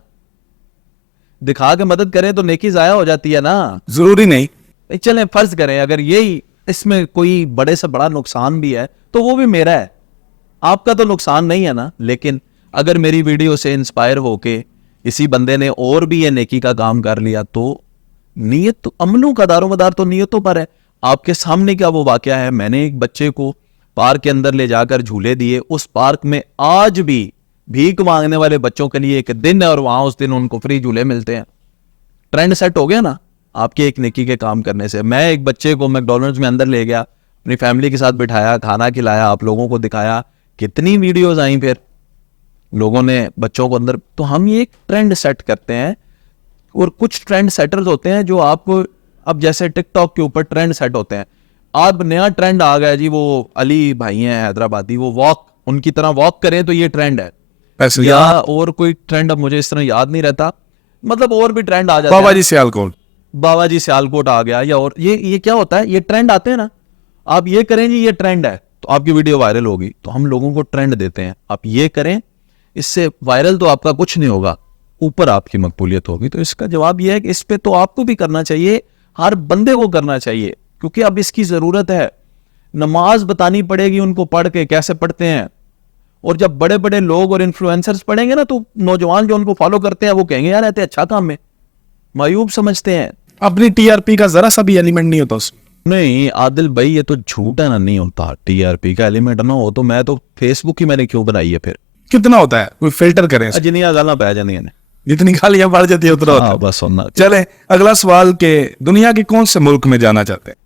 دکھا کے مدد کریں تو نیکی ضائع ہو جاتی ہے نا. ضروری نہیں. چلیں فرض کریں اگر یہی اس میں کوئی بڑے سے بڑا نقصان بھی ہے تو وہ بھی میرا ہے, آپ کا تو نقصان نہیں ہے نا. لیکن اگر میری ویڈیو سے انسپائر ہو کے اسی بندے نے اور بھی یہ نیکی کا کام کر لیا, تو نیت تو, عملوں کا دار و مدار تو نیتوں پر ہے. آپ کے سامنے کیا وہ واقعہ ہے, میں نے ایک بچے کو پارک کے اندر لے جا کر جھولے دیے, اس پارک میں آج بھی بھیک مانگنے والے بچوں کے لیے ایک دن ہے, اور وہاں اس دن ان کو فری جھولے ملتے ہیں. ٹرینڈ سیٹ ہو گیا نا آپ کے ایک نیکی کے کام کرنے سے. میں ایک بچے کو میکڈونلڈز میں اندر لے گیا, اپنی فیملی کے ساتھ بٹھایا, کھانا کھلایا, آپ لوگوں کو دکھایا, کتنی ویڈیوز آئیں, پھر لوگوں نے بچوں کو اندر. تو ہم یہ ایک ٹرینڈ سیٹ کرتے ہیں, اور کچھ ٹرینڈ سیٹرز ہوتے ہیں جو آپ کو, اب جیسے ٹک ٹاک کے اوپر ٹرینڈ سیٹ ہوتے ہیں, آپ نیا ٹرینڈ آ گیا جی, وہ علی بھائی ہیں حیدرآبادی, وہ واک, ان کی طرح واک کریں تو یہ ٹرینڈ ہے, یا اور کوئی ٹرینڈ اب مجھے اس طرح یاد نہیں رہتا, مطلب اور بھی ٹرینڈ آ جاتے ہیں. بابا جی سیالکوٹ, بابا جی سیالکوٹ آ گیا, یا اور یہ کیا ہوتا ہے, یہ ٹرینڈ آتے ہیں نا, آپ یہ کریں جی یہ ٹرینڈ ہے تو آپ کی ویڈیو وائرل ہوگی, تو ہم لوگوں کو ٹرینڈ دیتے ہیں, آپ یہ کریں, اس سے وائرل تو آپ کا کچھ نہیں ہوگا, اوپر آپ کی مقبولیت ہوگی. تو اس کا جواب یہ ہے کہ اس پہ تو آپ کو بھی کرنا چاہیے, ہر بندے کو کرنا چاہیے, کیونکہ اب اس کی ضرورت ہے. نماز بتانی پڑے گی ان کو, پڑھ کے کیسے پڑھتے ہیں, اور جب بڑے بڑے لوگ اور انفلوئنسرز پڑھیں گے نا, تو نوجوان جو ان کو فالو کرتے ہیں وہ کہیں گے یار ایتے اچھا کام ہے, معیوب سمجھتے ہیں. اپنی ٹی آر پی کا ذرا سا بھی ایلیمنٹ نہیں ہوتا اس میں. نہیں عادل بھائی, یہ تو جھوٹ ہے نا, نہیں ہوتا. ٹی آر پی کا ایلیمنٹ نہ ہو تو میں تو فیس بک ہی میں نے کیوں بنائی ہے پھر؟ کتنا ہوتا ہے, کوئی فلٹر کریں, جنیاں گالاں پہ جاندیاں نے, جتنی گالیاں بڑھ جاتی ہے اتنا ہوتا ہے. بس سننا. چلیں اگلا سوال, کہ دنیا کے کون سے ملک میں جانا چاہتے ہیں؟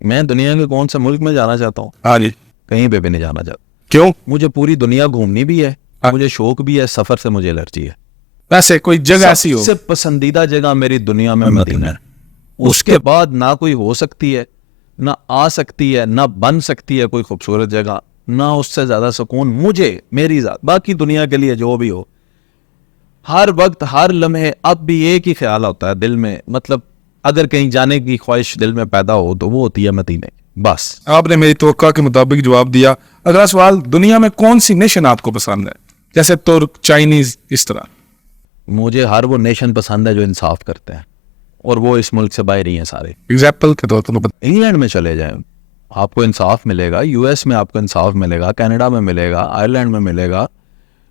میں دنیا کے کون سے ملک میں جانا چاہتا ہوں؟ ہاں جی. کہیں پہ بھی نہیں جانا چاہتا. کیوں؟ مجھے پوری دنیا گھومنی بھی ہے, مجھے شوق بھی ہے, سفر سے مجھے الرجی ہے. ویسے کوئی جگہ ایسی ہو؟ سب سے پسندیدہ جگہ میری دنیا میں مدینہ ہے. اس کے بعد نہ کوئی ہو سکتی ہے, نہ آ سکتی ہے, نہ بن سکتی ہے کوئی خوبصورت جگہ, نہ اس سے زیادہ سکون مجھے, میری ذات. باقی دنیا کے لیے جو بھی ہو, ہر وقت ہر لمحے اب بھی ایک ہی خیال ہوتا ہے دل میں, مطلب اگر کہیں جانے کی خواہش دل میں پیدا ہو تو وہ ہوتی ہے مدینے. بس آپ نے میری توقع کے مطابق جواب دیا. اگلا سوال, دنیا میں کون سی نیشن آپ کو پسند ہے, جیسے ترک, چائنیز, اس طرح؟ مجھے ہر وہ نیشن پسند ہے جو انصاف کرتے ہیں, اور وہ اس ملک سے باہر ہی ہیں سارے. ایگزامپل کے طور پر انگلینڈ میں چلے جائیں, آپ کو انصاف ملے گا. یو ایس میں آپ کو انصاف ملے گا, کینیڈا میں ملے گا, آئرلینڈ میں ملے گا,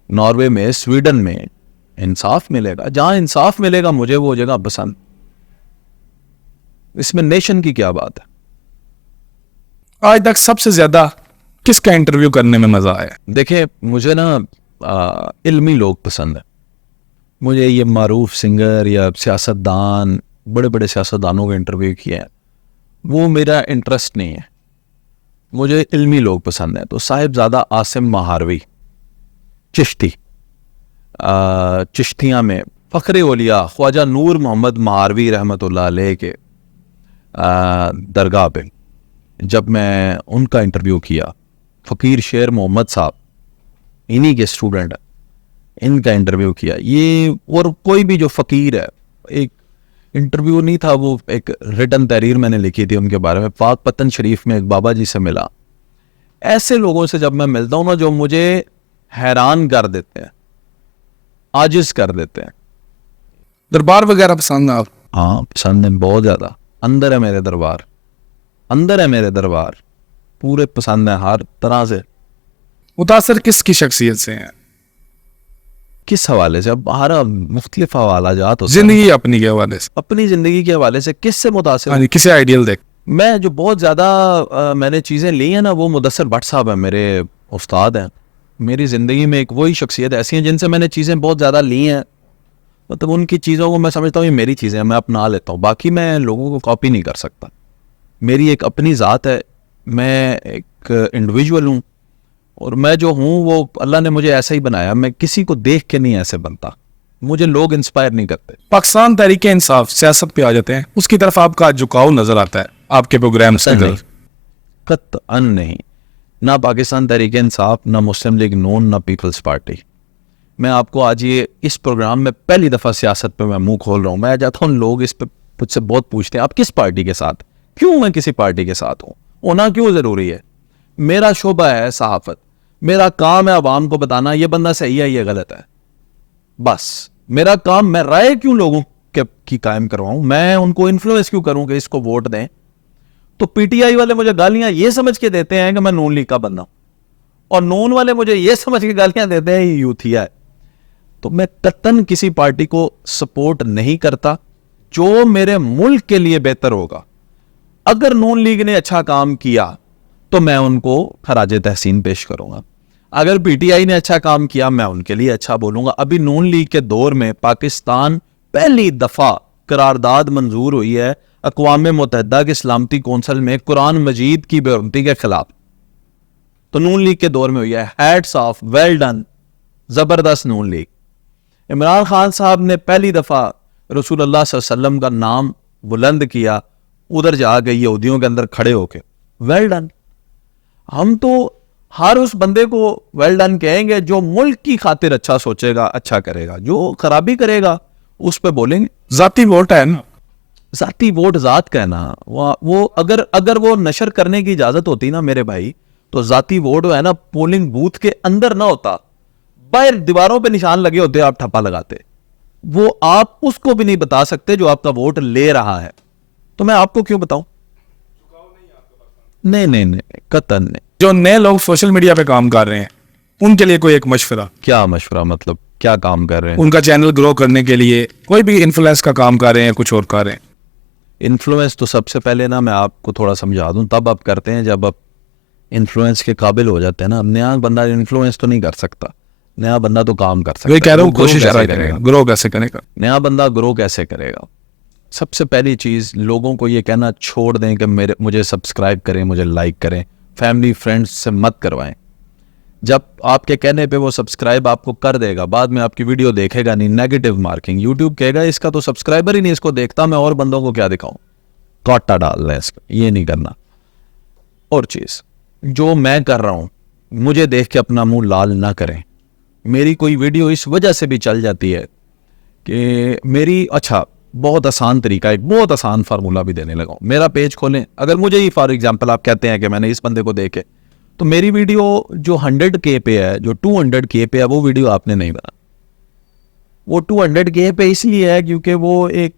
ناروے میں, سویڈن میں انصاف ملے گا. جہاں انصاف ملے گا مجھے وہ جگہ پسند. اس میں نیشن کی کیا بات ہے؟ آج تک سب سے زیادہ کس کا انٹرویو کرنے میں مزہ آیا؟ دیکھیں مجھے نا علمی لوگ پسند ہیں. مجھے یہ معروف سنگر یا سیاستدان, بڑے بڑے سیاستدانوں کا انٹرویو کیا ہے, وہ میرا انٹرسٹ نہیں ہے. مجھے علمی لوگ پسند ہیں. تو صاحبزادہ عاصم مہاروی چشتی, چشتیاں میں فخر اولیاء خواجہ نور محمد مہاروی رحمۃ اللہ علیہ کے درگاہ پہ جب میں ان کا انٹرویو کیا, فقیر شیر محمد صاحب انہی کے اسٹوڈنٹ ہیں, ان کا انٹرویو کیا. یہ اور کوئی بھی جو فقیر ہے, ایک انٹرویو نہیں تھا, وہ ایک ریٹن تحریر میں نے لکھی تھی ان کے بارے میں. پاک پتن شریف میں ایک بابا جی سے ملا. ایسے لوگوں سے جب میں ملتا ہوں نا جو مجھے حیران کر دیتے ہیں, عاجز کر دیتے ہیں. دربار وغیرہ پسند ہے آپ؟ ہاں پسند ہے, بہت زیادہ. اندر ہے میرے دربار, اندر ہے میرے دربار, پورے پسند ہیں ہر طرح سے. متاثر کس کی شخصیت سے ہیں؟ کس حوالے سے؟ اب ہر مختلف حوالہ جات ہوتے ہیں. زندگی اپنی کے حوالے سے, اپنی زندگی کے حوالے سے کس سے متاثر ہاں جی, کسے آئیڈیل دیکھ؟ میں جو بہت زیادہ میں نے چیزیں لی ہیں نا, وہ مدثر بٹ صاحب ہیں, میرے استاد ہیں. میری زندگی میں ایک وہی شخصیت ایسی ہیں جن سے میں نے چیزیں بہت زیادہ لی ہیں. مطلب ان کی چیزوں کو میں سمجھتا ہوں یہ میری چیزیں ہیں, میں اپنا لیتا ہوں, باقی میں لوگوں کو کاپی نہیں کر سکتا. میری ایک اپنی ذات ہے, میں ایک انڈیویجول ہوں, اور میں جو ہوں وہ اللہ نے مجھے ایسا ہی بنایا. میں کسی کو دیکھ کے نہیں ایسے بنتا, مجھے لوگ انسپائر نہیں کرتے. پاکستان تحریک انصاف سیاست پہ آ جاتے ہیں, اس کی طرف آپ کا جھکاؤ نظر آتا ہے آپ کے پروگرامز کی طرف. قطعاً نہیں, نہ پاکستان تحریک انصاف, نہ مسلم لیگ نون, نہ پیپلز پارٹی. میں آپ کو آج یہ اس پروگرام میں پہلی دفعہ سیاست پہ میں منہ کھول رہا ہوں. میں چاہتا ہوں لوگ اس پہ مجھ سے بہت پوچھتے ہیں آپ کس پارٹی کے ساتھ, کیوں میں کسی پارٹی کے ساتھ ہوں, ہونا کیوں ضروری ہے. میرا شعبہ ہے صحافت, میرا کام ہے عوام کو بتانا یہ بندہ صحیح ہے یہ غلط ہے, بس میرا کام. میں رائے کیوں لوگوں کی قائم کرواؤں, میں ان کو انفلوئنس کیوں کروں کہ اس کو ووٹ دیں. تو پی ٹی آئی والے مجھے گالیاں یہ سمجھ کے دیتے ہیں کہ میں نون لیگ کا بندہ ہوں, اور نون والے مجھے یہ سمجھ کے گالیاں دیتے ہیں یہ یوتھیا ہے. تو میں قطعاً کسی پارٹی کو سپورٹ نہیں کرتا. جو میرے ملک کے لیے بہتر ہوگا, اگر نون لیگ نے اچھا کام کیا تو میں ان کو خراج تحسین پیش کروں گا. اگر پی ٹی آئی نے اچھا کام کیا میں ان کے لیے اچھا بولوں گا. ابھی نون لیگ کے دور میں پاکستان پہلی دفعہ قرارداد منظور ہوئی ہے اقوام متحدہ کی سلامتی کونسل میں قرآن مجید کی بے حرمتی کے خلاف, تو نون لیگ کے دور میں ہوئی ہے. ہیٹس آف, ویل ڈن, زبردست نون لیگ. عمران خان صاحب نے پہلی دفعہ رسول اللہ صلی اللہ علیہ وسلم کا نام بلند کیا, ادھر جا کے یہودیوں کے اندر کھڑے ہو کے, ویل ڈن. ہم تو ہر اس بندے کو ویل ڈن کہیں گے جو ملک کی خاطر اچھا سوچے گا, اچھا کرے گا. جو خرابی کرے گا اس پہ بولیں گے. ذاتی ووٹ ہے نا, ذاتی ووٹ ذات کا ہے نا. وہ اگر وہ نشر کرنے کی اجازت ہوتی نا میرے بھائی, تو ذاتی ووٹ ہے نا پولنگ بوتھ کے اندر نہ ہوتا, باہر دیواروں پہ نشان لگے ہوتے, آپ ٹھپا لگاتے. وہ آپ اس کو بھی نہیں بتا سکتے جو آپ کا ووٹ لے رہا ہے, تو میں آپ کو کیوں بتاؤں. نہیں قطعاً نہیں. جو نئے لوگ سوشل میڈیا پہ کام کر رہے ہیں ان کے لیے کوئی ایک مشورہ, کیا مشورہ, مطلب کیا کام کر رہے ہیں. ان کا چینل گرو کرنے کے لیے کوئی بھی انفلوئنس کا کام کر رہے ہیں, کچھ اور کر رہے ہیں. انفلوئنس تو سب سے پہلے نا میں آپ کو تھوڑا سمجھا دوں, تب آپ کرتے ہیں جب آپ انفلوئنس کے قابل ہو جاتے ہیں نا. نیا بندہ انفلوئنس تو نہیں کر سکتا, نیا بندہ تو کام کر سکتا ہے. وہی کہہ رہا ہوں, کوشش کرے گا, گرو کیسے کرے گا. نیا بندہ گرو کیسے کرے گا. سب سے پہلی چیز لوگوں کو یہ کہنا چھوڑ دیں کہ مجھے سبسکرائب کریں, مجھے لائک کریں. فیملی فرینڈز سے مت کروائیں. جب آپ کے کہنے پہ وہ سبسکرائب آپ کو کر دے گا, بعد میں آپ کی ویڈیو دیکھے گا نہیں, نیگیٹو مارکنگ. یوٹیوب کہے گا اس کا تو سبسکرائبر ہی نہیں اس کو دیکھتا, میں اور بندوں کو کیا دکھاؤں, کاٹا ڈال لیں اس کا. یہ نہیں کرنا. اور چیز جو میں کر رہا ہوں مجھے دیکھ کے اپنا منہ لال نہ کریں. میری کوئی ویڈیو اس وجہ سے بھی چل جاتی ہے کہ میری, اچھا بہت آسان طریقہ, ایک بہت آسان فارمولہ بھی دینے لگا ہوں. میرا پیج کھولیں, اگر مجھے ہی فار ایگزامپل آپ کہتے ہیں کہ میں نے اس بندے کو دیکھے, تو میری ویڈیو جو 100K پہ ہے, جو 200K پہ ہے, وہ ویڈیو آپ نے نہیں بنا. وہ 200K پہ اس لیے ہے کیونکہ وہ ایک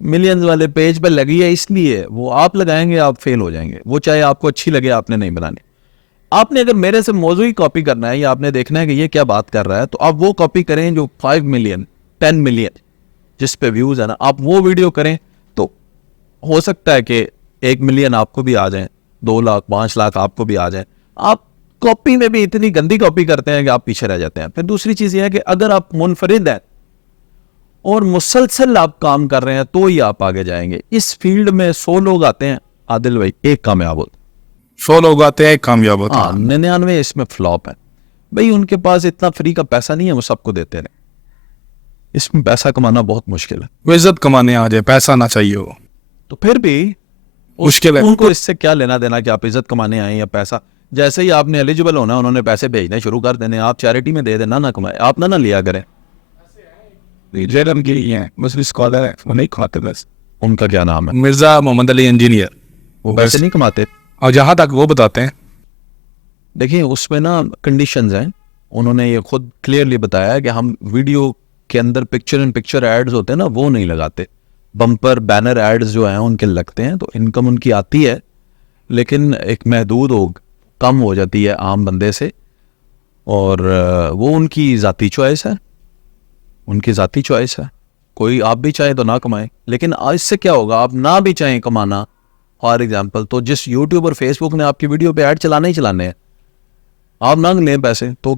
ملینز والے پیج پہ لگی ہے, اس لیے وہ آپ لگائیں گے آپ فیل ہو جائیں گے. وہ چاہے آپ کو اچھی لگے, آپ نے نہیں بنانی. آپ نے اگر میرے سے موضوع ہی کاپی کرنا ہے یا آپ نے دیکھنا ہے کہ یہ کیا بات کر رہا ہے, تو آپ وہ کاپی کریں جو 5 ملین 10 ملین جس پہ ویوز ہے نا, آپ وہ ویڈیو کریں. تو ہو سکتا ہے کہ 1 ملین آپ کو بھی آ جائیں, 2 لاکھ 5 لاکھ آپ کو بھی آ جائیں. آپ کاپی میں بھی اتنی گندی کاپی کرتے ہیں کہ آپ پیچھے رہ جاتے ہیں. پھر دوسری چیز یہ ہے کہ اگر آپ منفرد ہیں اور مسلسل آپ کام کر رہے ہیں تو ہی آپ آگے جائیں گے. اس فیلڈ میں 100 لوگ آتے ہیں, عادل بھائی ایک کامیاب ہوتا, 100 لوگ آتے ہیں ایک کامیاب ہوتا ہے. 99 اس میں فلاپ ہے. بھائی ان کے پاس اتنا فری کا پیسہ نہیں ہے, وہ سب کو دیتے رہے. اس میں پیسہ کمانا بہت مشکل ہے. وہ عزت کمانے آ جائے, پیسہ نہ چاہیے ہو, تو پھر بھی مشکل ہے. ان کو اس سے کیا لینا دینا کہ آپ عزت کمانے آئیں یا پیسہ. جیسے ہی آپ نے ایلیجیبل ہونا, انہوں نے پیسے بھیجنے شروع کر دینے, آپ چیریٹی میں دے دینا, نہ کمائے, آپ نہ لیا کریں. جیلم کی ہیں مسلم اسکالر ہے, وہ نہیں کھاتے. بس ان کا کیا نام ہے, مرزا محمد علی انجینئر, وہ پیسے نہیں کماتے. اور جہاں تک وہ بتاتے ہیں, دیکھیں اس میں نا کنڈیشنز ہیں. انہوں نے یہ خود کلیئرلی بتایا کہ ہم ویڈیو کے اندر پکچر ان پکچر ایڈز ہوتے ہیں نا, وہ نہیں لگاتے. بمپر بینر ایڈز جو ہیں ان کے لگتے ہیں, تو انکم ان کی آتی ہے, لیکن ایک محدود کم ہو جاتی ہے عام بندے سے. اور وہ ان کی ذاتی چوائس ہے, ان کی ذاتی چوائس ہے. کوئی آپ بھی چاہیں تو نہ کمائیں, لیکن اس سے کیا ہوگا, آپ نہ بھی چاہیں کمانا فار ایگزامپل, تو جس یوٹیوب اور فیس بک نے آپ کی ویڈیو پہ ایڈ چلانے ہی چلانے ہیں, آپ نہ لیں پیسے تو